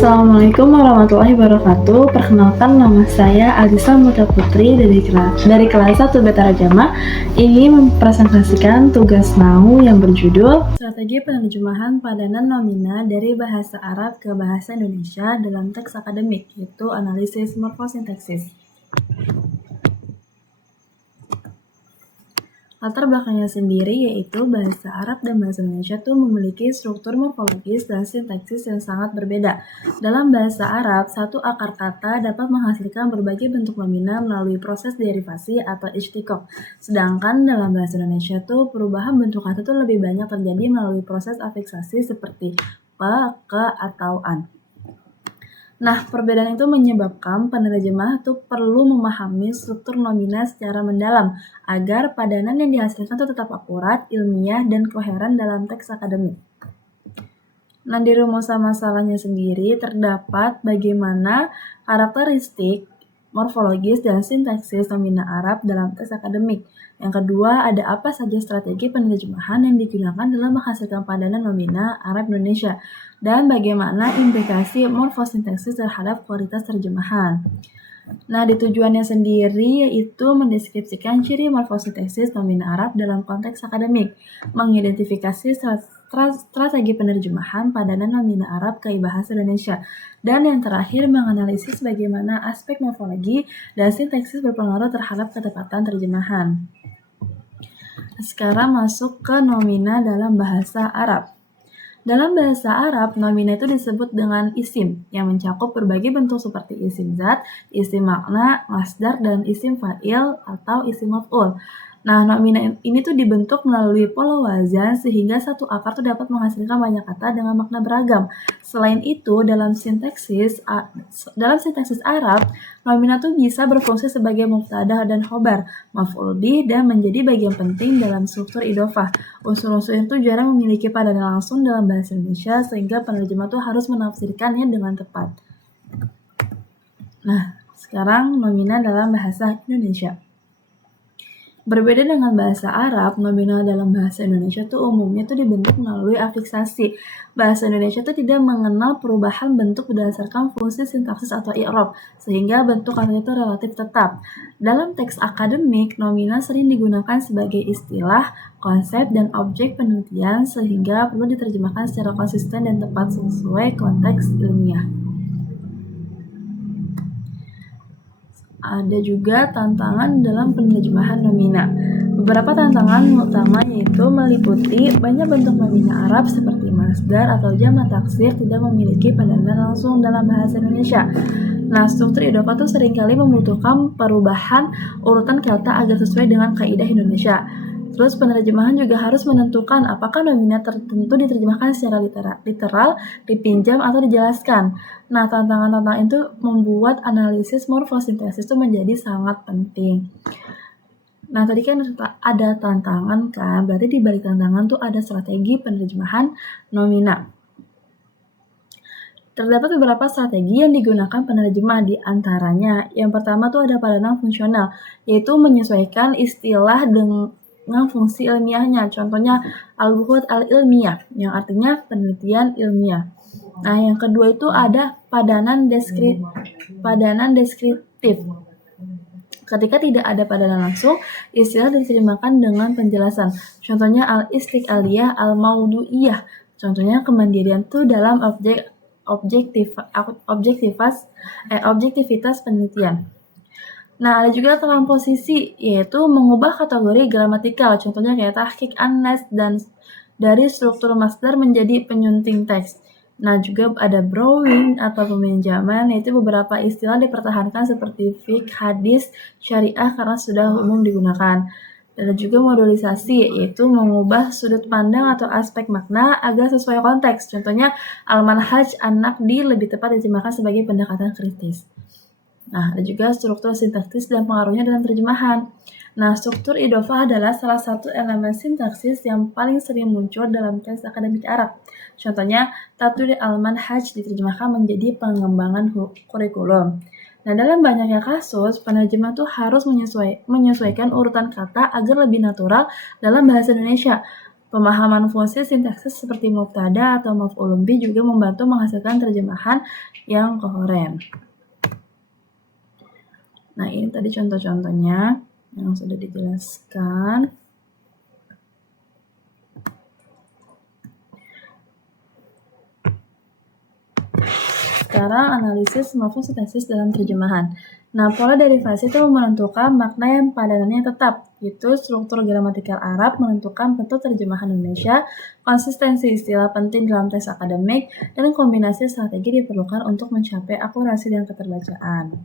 Assalamualaikum warahmatullahi wabarakatuh. Perkenalkan, nama saya Alisa Muta Putri dari kelas 1 Beta Rajama. Ini mempresentasikan tugas NAU yang berjudul Strategi Penerjemahan Padanan Nomina dari Bahasa Arab ke Bahasa Indonesia dalam Teks Akademik, yaitu Analisis Morfosintaksis. Latar belakangnya sendiri yaitu bahasa Arab dan bahasa Indonesia tuh memiliki struktur morfologis dan sintaksis yang sangat berbeda. Dalam bahasa Arab, satu akar kata dapat menghasilkan berbagai bentuk nomina melalui proses derivasi atau ishtiqaq. Sedangkan dalam bahasa Indonesia tuh perubahan bentuk kata tuh lebih banyak terjadi melalui proses afiksasi seperti pa, ke, atau an. Nah, perbedaan itu menyebabkan penerjemah tuh perlu memahami struktur nomina secara mendalam agar padanan yang dihasilkan itu tetap akurat, ilmiah, dan koheren dalam teks akademik. Nah, di rumusan masalahnya sendiri terdapat bagaimana karakteristik morfologis dan sintaksis nomina Arab dalam teks akademik. Yang kedua, ada apa saja strategi penerjemahan yang digunakan dalam menghasilkan padanan nomina Arab Indonesia, dan bagaimana implikasi morfosintaksis terhadap kualitas terjemahan. Nah, di tujuannya sendiri yaitu mendeskripsikan ciri morfosintaksis nomina Arab dalam konteks akademik, mengidentifikasi strategi penerjemahan padanan nomina Arab ke bahasa Indonesia, dan yang terakhir menganalisis bagaimana aspek morfologi dan sintaksis berpengaruh terhadap ketepatan terjemahan. Sekarang masuk ke nomina dalam bahasa Arab. Dalam bahasa Arab, nomina itu disebut dengan isim yang mencakup berbagai bentuk seperti isim zat, isim makna, masdar, dan isim fa'il atau isim maf'ul. Nah, nomina ini tuh dibentuk melalui pola wazan sehingga satu akar tuh dapat menghasilkan banyak kata dengan makna beragam. Selain itu, dalam sintaksis Arab, nomina tuh bisa berfungsi sebagai mubtada dan khobar, maf'ul bih, dan menjadi bagian penting dalam struktur idhofah. Unsur-unsur itu jarang memiliki padanan langsung dalam bahasa Indonesia sehingga penerjemah tuh harus menafsirkannya dengan tepat. Nah, sekarang nomina dalam bahasa Indonesia. Berbeda dengan bahasa Arab, nomina dalam bahasa Indonesia tuh umumnya tuh dibentuk melalui afiksasi. Bahasa Indonesia tuh tidak mengenal perubahan bentuk berdasarkan fungsi sintaksis atau i'rab, sehingga bentuk kata itu relatif tetap. Dalam teks akademik, nomina sering digunakan sebagai istilah, konsep, dan objek penelitian sehingga perlu diterjemahkan secara konsisten dan tepat sesuai konteks ilmiah. Ada juga tantangan dalam penerjemahan nomina. Beberapa tantangan utama yaitu meliputi banyak bentuk nomina Arab seperti masdar atau jamak taksir tidak memiliki padanan langsung dalam bahasa Indonesia. Nah, struktur idhofah itu seringkali membutuhkan perubahan urutan kata agar sesuai dengan kaidah Indonesia. Terus penerjemahan juga harus menentukan apakah nomina tertentu diterjemahkan secara literal, dipinjam, atau dijelaskan. Nah, tantangan-tantangan itu membuat analisis morfosintaksis itu menjadi sangat penting. Nah, tadi kan ada tantangan kan, berarti di balik tantangan tuh ada strategi penerjemahan nomina. Terdapat beberapa strategi yang digunakan penerjemah, di antaranya yang pertama tuh ada padanan fungsional, yaitu menyesuaikan istilah dengan fungsi ilmiahnya. Contohnya al-buhut al-ilmiah, yang artinya penelitian ilmiah. Nah, yang kedua itu ada padanan deskriptif. Ketika tidak ada padanan langsung, istilah diterjemahkan dengan penjelasan. Contohnya al-istiqlaliyah, al-maudu'iyah. Contohnya kemandirian itu dalam objektivitas penelitian. Nah, ada juga transposisi, yaitu mengubah kategori gramatikal. Contohnya kayak tahqiq an-nas dan dari struktur masdar menjadi penyunting teks. Nah, juga ada borrowing atau peminjaman, yaitu beberapa istilah dipertahankan seperti fiqh, hadis, syariah karena sudah umum digunakan. Dan juga modulisasi, yaitu mengubah sudut pandang atau aspek makna agar sesuai konteks. Contohnya al-manhaj an-naqdi lebih tepat diterjemahkan sebagai pendekatan kritis. Nah, ada juga struktur sintaksis dan pengaruhnya dalam terjemahan. Nah, struktur idhofah adalah salah satu elemen sintaksis yang paling sering muncul dalam teks akademik Arab. Contohnya, tatwir al-manhaj diterjemahkan menjadi pengembangan kurikulum. Nah, dalam banyaknya kasus, penerjemah tuh harus menyesuaikan urutan kata agar lebih natural dalam bahasa Indonesia. Pemahaman fungsi sintaksis seperti mubtada atau maf'ulun bih juga membantu menghasilkan terjemahan yang koheren. Nah, ini tadi contoh-contohnya yang sudah dijelaskan. Sekarang analisis morfem sintaksis dalam terjemahan. Nah, pola derivasi itu menentukan makna yang padanannya tetap, yaitu struktur gramatikal Arab menentukan bentuk terjemahan Indonesia, konsistensi istilah penting dalam tes akademik, dan kombinasi strategi diperlukan untuk mencapai akurasi dan keterbacaan.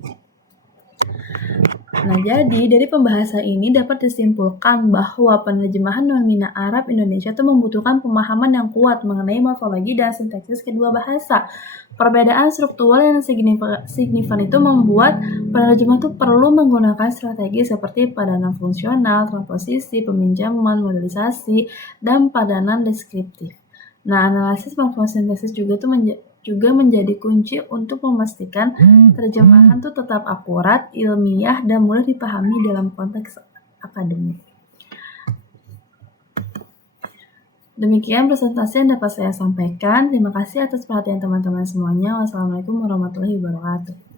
Nah, jadi dari pembahasan ini dapat disimpulkan bahwa penerjemahan non-mina Arab Indonesia itu membutuhkan pemahaman yang kuat mengenai morfologi dan sintaksis kedua bahasa. Perbedaan struktural yang signifan itu membuat penerjemah itu perlu menggunakan strategi seperti padanan fungsional, transposisi, peminjaman, modelisasi, dan padanan deskriptif. Nah, analisis morfosintaksis juga menjadi kunci untuk memastikan terjemahan itu tetap akurat, ilmiah, dan mudah dipahami dalam konteks akademik. Demikian presentasi yang dapat saya sampaikan. Terima kasih atas perhatian teman-teman semuanya. Wassalamualaikum warahmatullahi wabarakatuh.